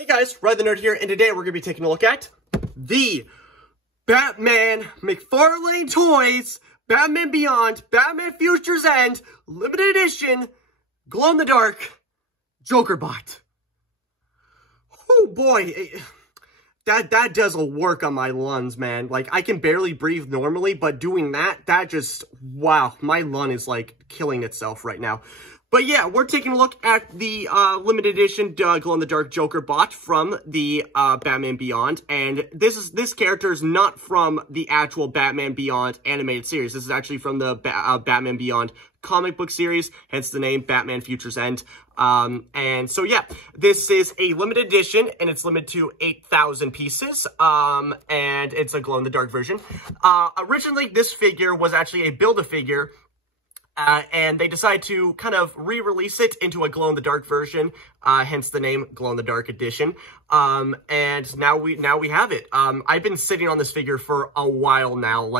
Hey guys, Ryan the Nerd here, and today we're going to be taking a look at the Batman McFarlane Toys, Batman Beyond, Batman Future's End, limited edition, glow-in-the-dark Jokerbot. Oh boy, that does a work on my lungs, man. Like, I can barely breathe normally, but doing that just, wow, my lung is like killing itself right now. But yeah, we're taking a look at the limited edition glow-in-the-dark Jokerbot from the Batman Beyond, and this character is not from the actual Batman Beyond animated series. This is actually from the Batman Beyond comic book series, hence the name Batman Future's End. And so yeah, this is a limited edition, and it's limited to 8,000 pieces, and it's a glow-in-the-dark version. Originally, this figure was actually a Build-A-Figure, and they decided to kind of re-release it into a glow-in-the-dark version, hence the name Glow-in-the-Dark Edition. And now we have it. I've been sitting on this figure for a while now,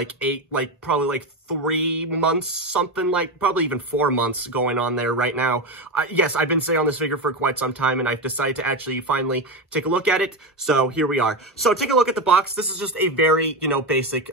probably 3 months, something like, probably even 4 months going on there right now. Yes, I've been sitting on this figure for quite some time, and I've decided to actually finally take a look at it. So here we are. So take a look at the box. This is just a very, basic,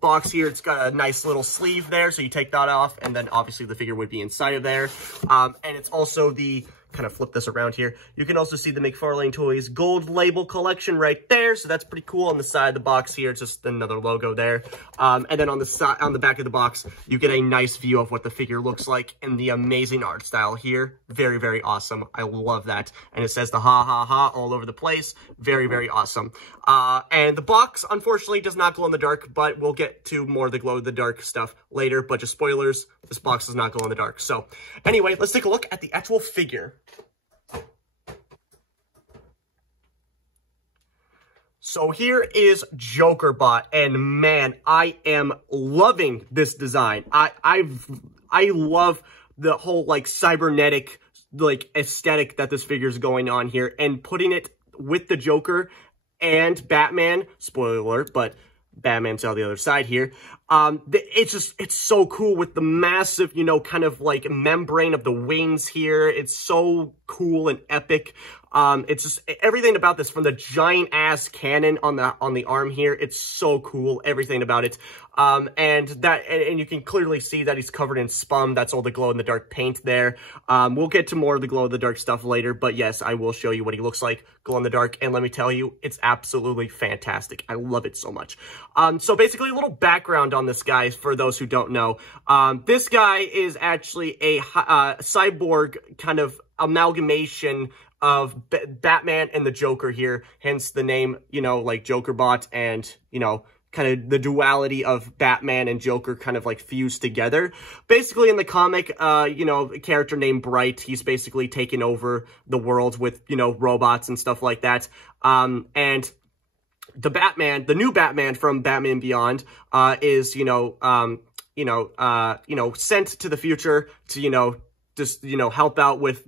box here. It's got a nice little sleeve there, so you take that off, and then obviously the figure would be inside of there. And it's also the, kind of flip this around here, you can also see the McFarlane Toys gold label collection right there, so that's pretty cool. On the side of the box here, it's just another logo there. And then on the side, on the back of the box, you get a nice view of what the figure looks like in the amazing art style here. Very, very awesome. I love that. And it says the ha ha ha all over the place. Very, very awesome. And the box, unfortunately, does not glow in the dark, but we'll get to more of the glow in the dark stuff later. But just spoilers, this box does not glow in the dark. So anyway, let's take a look at the actual figure. So here is Jokerbot, and man, I am loving this design. I love the whole cybernetic aesthetic that this figure is going on here, and putting it with the Joker and Batman. Spoiler alert, but Batman's on the other side here. It's so cool with the massive, kind of membrane of the wings here. It's so cool and epic. It's just everything about this, from the giant ass cannon on the arm here. It's so cool, everything about it. And you can clearly see that he's covered in spum. That's all the glow in the dark paint there. We'll get to more of the glow in the dark stuff later, but yes, I will show you what he looks like glow in the dark. And let me tell you, it's absolutely fantastic. I love it so much. So basically a little background on this guy for those who don't know. This guy is actually a cyborg kind of amalgamation of Batman and the Joker here, hence the name, Jokerbot, and, kind of the duality of Batman and Joker kind of fused together. Basically in the comic, a character named Bright, he's basically taken over the world with, robots and stuff like that. And the Batman, the new Batman from Batman Beyond, is, sent to the future to, just, help out with,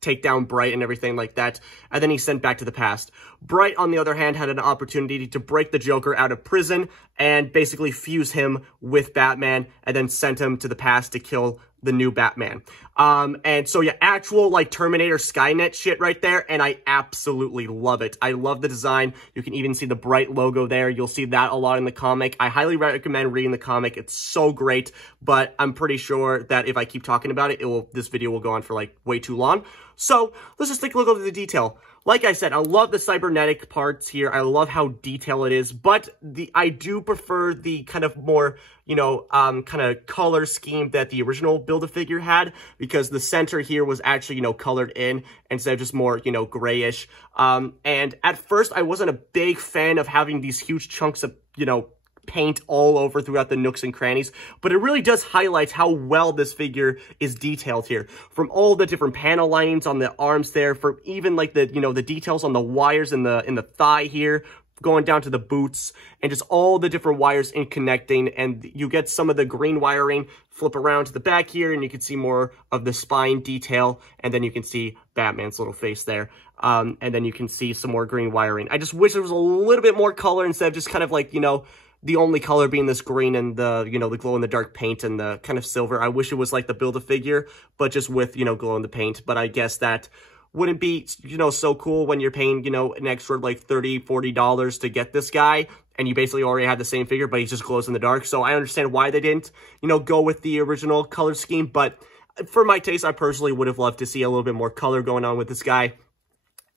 take down Bright and everything like that. And then he's sent back to the past. Bright, on the other hand, had an opportunity to break the Joker out of prison and basically fuse him with Batman, and then sent him to the past to kill the new Batman. And so yeah, actual Terminator Skynet shit right there, and I absolutely love it. I love the design. You can even see the Bright logo there. You'll see that a lot in the comic. I highly recommend reading the comic. It's so great, but I'm pretty sure that if I keep talking about it, this video will go on for way too long. So let's just take a look at the detail. Like I said, I love the cybernetic parts here. I love how detailed it is, but I do prefer the kind of more, kind of color scheme that the original Build-A-Figure had, because the center here was actually, colored in instead of just more, grayish. And at first, I wasn't a big fan of having these huge chunks of, paint all over throughout the nooks and crannies, but it really does highlight how well this figure is detailed here. From all the different panel linings on the arms there, from even the details on the wires in the thigh here, going down to the boots, and just all the different wires in connecting, and you get some of the green wiring. Flip around to the back here, and you can see more of the spine detail, and then you can see Batman's little face there. And then you can see some more green wiring. I just wish there was a little bit more color instead of just kind of the only color being this green and the, the glow-in-the-dark paint and the kind of silver. I wish it was like the Build-A-Figure, but just with, glow-in-the paint. But I guess that wouldn't be, so cool when you're paying, an extra like $30, $40 to get this guy, and you basically already had the same figure, but he just glows in the dark. So I understand why they didn't, go with the original color scheme, but for my taste, I personally would have loved to see a little bit more color going on with this guy.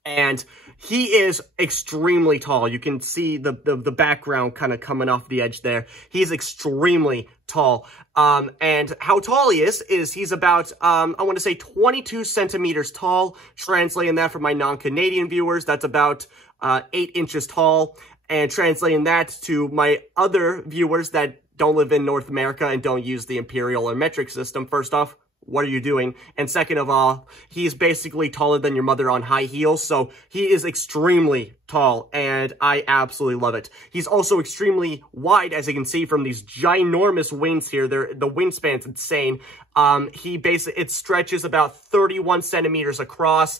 And he is extremely tall. You can see the background kind of coming off the edge there. He's extremely tall. And how tall he is he's about, I want to say 22 centimeters tall. Translating that for my non-Canadian viewers, that's about 8 inches tall. And translating that to my other viewers that don't live in North America and don't use the imperial or metric system, first off, what are you doing? And second of all, he's basically taller than your mother on high heels, so he is extremely tall, and I absolutely love it. He's also extremely wide, as you can see from these ginormous wings here. The wingspan's insane. It stretches about 31 centimeters across,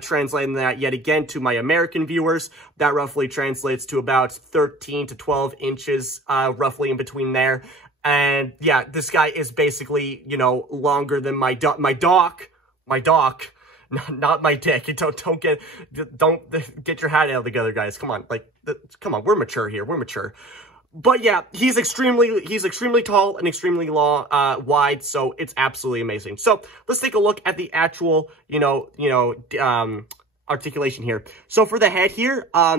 translating that yet again to my American viewers. That roughly translates to about 13 to 12 inches, roughly in between there. And yeah, this guy is basically, longer than my dock, not my dick. Don't get your hat out together, guys. Come on, come on, we're mature here. We're mature. But yeah, he's extremely tall and extremely long, wide, so it's absolutely amazing. So let's take a look at the actual, articulation here. So for the head here, I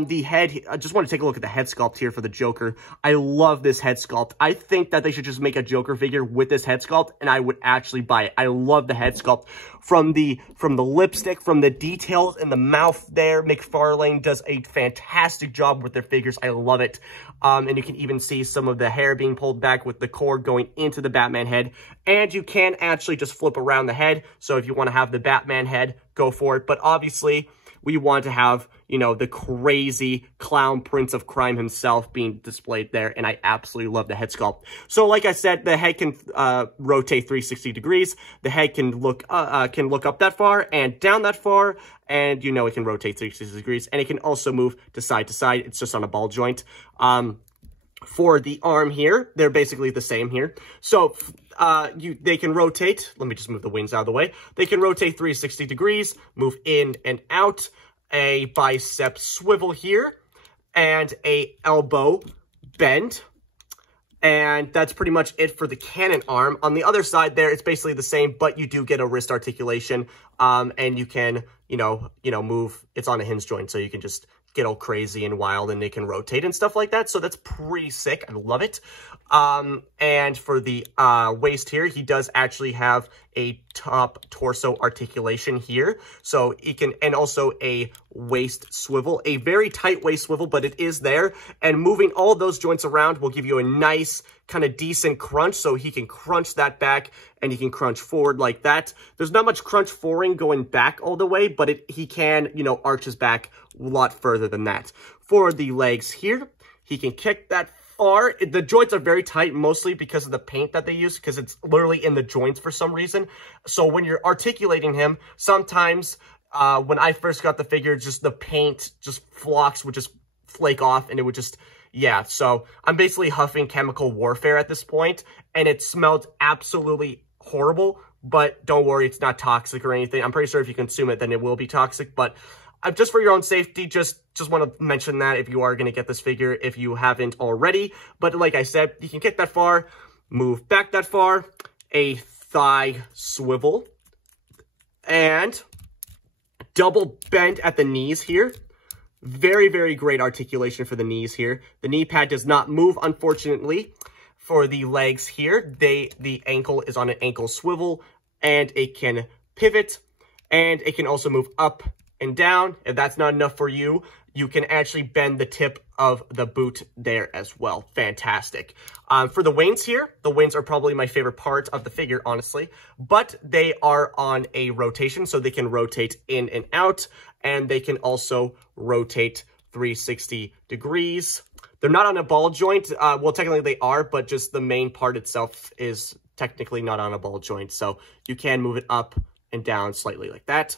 just want to take a look at the head sculpt here for the Joker. I love this head sculpt. I think that they should just make a Joker figure with this head sculpt, and I would actually buy it. I love the head sculpt. From the lipstick, from the details in the mouth there, McFarlane does a fantastic job with their figures. I love it. And you can even see some of the hair being pulled back with the cord going into the Batman head. And you can actually just flip around the head. So if you want to have the Batman head, go for it. But obviously, we want to have, the crazy clown prince of crime himself being displayed there, and I absolutely love the head sculpt. So like I said, the head can rotate 360 degrees. The head can look up that far and down that far, and it can rotate 360 degrees, and it can also move to side. It's just on a ball joint. For the arm here, they're basically the same here. So they can rotate. Let me just move the wings out of the way. They can rotate 360 degrees, move in and out, a bicep swivel here, and a elbow bend. And that's pretty much it for the cannon arm. On the other side there, it's basically the same, but you do get a wrist articulation. And you can, move. It's on a hinge joint, so you can just get all crazy and wild, and they can rotate and stuff like that. So that's pretty sick. I love it. And for the waist here, he does actually have a top torso articulation here. So he can, and also a waist swivel, a very tight waist swivel, but it is there. And moving all of those joints around will give you a nice kind of decent crunch. So he can crunch that back and he can crunch forward like that. There's not much crunch forward going back all the way, but he can, arch his back a lot further than that. For the legs here, he can kick that far. The joints are very tight, mostly because of the paint that they use, because it's literally in the joints for some reason. So when you're articulating him, sometimes when I first got the figure, just the paint, just flocks would just flake off, and it would just, yeah. So I'm basically huffing chemical warfare at this point, and it smelled absolutely horrible, but don't worry, it's not toxic or anything. I'm pretty sure if you consume it, then it will be toxic, but just for your own safety, just want to mention that if you are going to get this figure, if you haven't already. But like I said, you can kick that far, move back that far, a thigh swivel, and double bend at the knees here. Very, very great articulation for the knees here. The knee pad does not move, unfortunately. For the legs here, the ankle is on an ankle swivel, and it can pivot, and it can also move up and down. If that's not enough for you, you can actually bend the tip of the boot there as well. Fantastic. For the wings here, the wings are probably my favorite part of the figure, honestly, but they are on a rotation, so they can rotate in and out, and they can also rotate 360 degrees. They're not on a ball joint. Well, technically they are, but just the main part itself is technically not on a ball joint, so you can move it up and down slightly like that.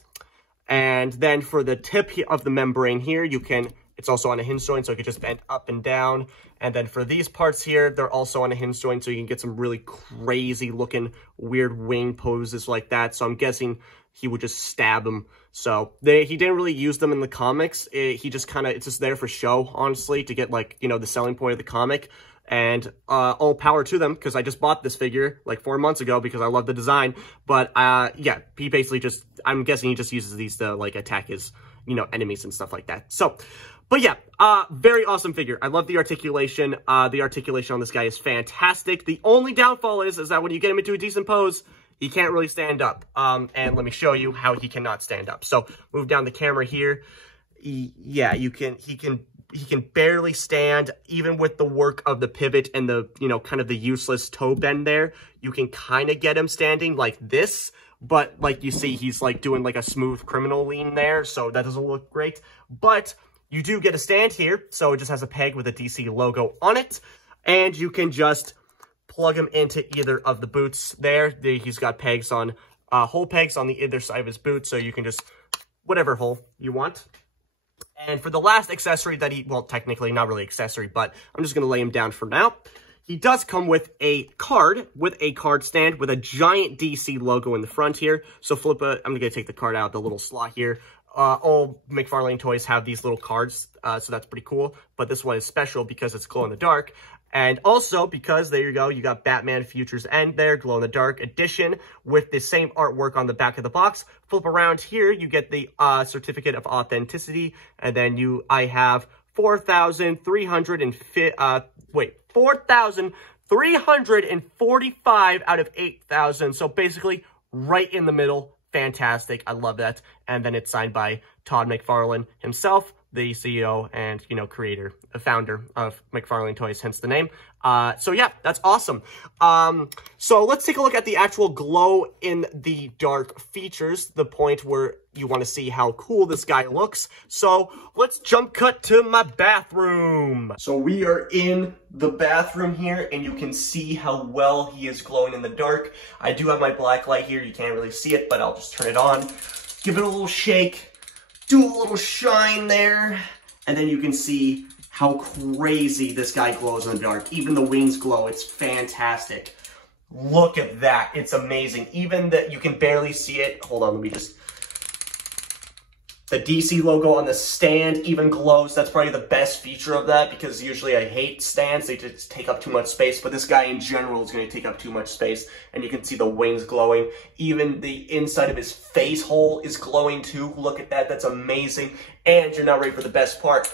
And then for the tip of the membrane here, it's also on a hinge joint, so you can just bend up and down. And then for these parts here, they're also on a hinge joint, so you can get some really crazy looking weird wing poses like that. So I'm guessing he would just stab him. So he didn't really use them in the comics. He just kind of, it's just there for show, honestly, to get like, you know, the selling point of the comic. And all power to them, because I just bought this figure like 4 months ago because I love the design. But yeah, he basically just, I'm guessing he just uses these to like attack his, you know, enemies and stuff like that. So, but yeah, very awesome figure. I love the articulation. The articulation on this guy is fantastic. The only downfall is that when you get him into a decent pose, he can't really stand up. And let me show you how he cannot stand up. So move down the camera here. Yeah, he can barely stand, even with the work of the pivot and the, you know, kind of the useless toe bend there. You can kind of get him standing like this, but like you see, he's like doing like a smooth criminal lean there, so that doesn't look great. But you do get a stand here, so it just has a peg with a DC logo on it, and you can just plug him into either of the boots there. He's got pegs on, hole pegs on the either side of his boot, so you can just, whatever hole you want. And for the last accessory that he, well, technically not really accessory, but I'm just going to lay him down for now. He does come with a card stand with a giant DC logo in the front here. So I'm going to take the card out of the little slot here. All McFarlane toys have these little cards, so that's pretty cool. But this one is special because it's glow in the dark. And also because, there you go, you got Batman Future's End there, glow in the dark edition with the same artwork on the back of the box. Flip around here, you get the certificate of authenticity, and then I have 4,345 out of 8,000. So basically right in the middle. Fantastic. I love that. And then it's signed by Todd McFarlane himself, the CEO and, you know, founder of McFarlane Toys, hence the name. So yeah, that's awesome. So let's take a look at the actual glow in the dark features, the point where you want to see how cool this guy looks. So let's jump cut to my bathroom. So we are in the bathroom here, and you can see how well he is glowing in the dark. I do have my black light here. You can't really see it, but I'll just turn it on. Give it a little shake. Do a little shine there. And then you can see how crazy this guy glows in the dark. Even the wings glow. It's fantastic. Look at that. It's amazing. Even that you can barely see it. Hold on, let me just... The DC logo on the stand even glows. That's probably the best feature of that, because usually I hate stands. They just take up too much space, but this guy in general is going to take up too much space. And you can see the wings glowing. Even the inside of his face hole is glowing too. Look at that. That's amazing. And you're now ready for the best part.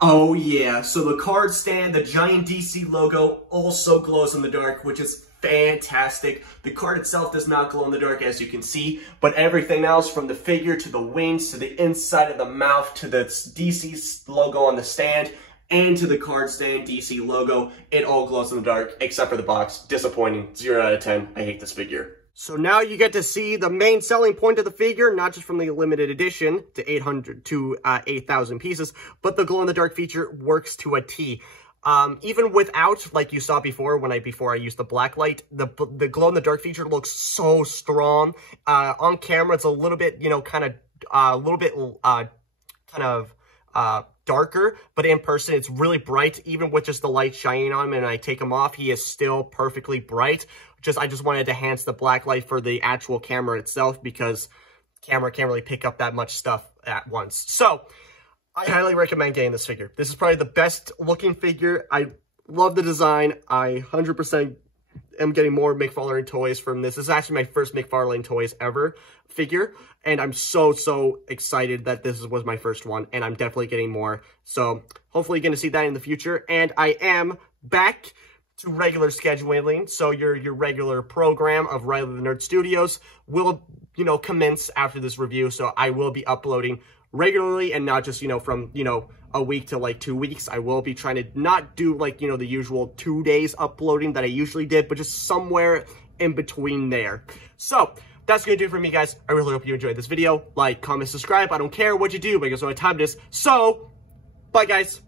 Oh yeah, so the card stand, the giant DC logo also glows in the dark, which is fantastic. The card itself does not glow in the dark, as you can see, but everything else, from the figure to the wings to the inside of the mouth to the DC logo on the stand and to the card stand DC logo, it all glows in the dark except for the box. Disappointing. 0 out of 10. I hate this figure. So now you get to see the main selling point of the figure, not just from the limited edition to 8,000 pieces, but the glow-in-the-dark feature works to a T. Even without, like you saw before, before I used the black light, the glow-in-the-dark feature looks so strong. On camera, it's a little bit, you know, darker, but in person, it's really bright. Even with just the light shining on him and I take him off, he is still perfectly bright. I just wanted to enhance the black light for the actual camera itself, because camera can't really pick up that much stuff at once. So I highly recommend getting this figure. This is probably the best looking figure. I love the design. I 100% am getting more McFarlane toys from this. This is actually my first McFarlane toys ever figure, and I'm so excited that this was my first one, and I'm definitely getting more. So hopefully you're going to see that in the future. And I am back to regular scheduling, so your regular program of Riley the Nerd Studios will, you know, commence after this review. So I will be uploading regularly, and not just, you know, from, you know, a week to like 2 weeks. I will be trying to not do like, you know, the usual 2 days uploading that I usually did, but just somewhere in between there. So that's gonna do it for me, guys. I really hope you enjoyed this video. Like, comment, subscribe. I don't care what you do, because I know what time it is. So bye, guys.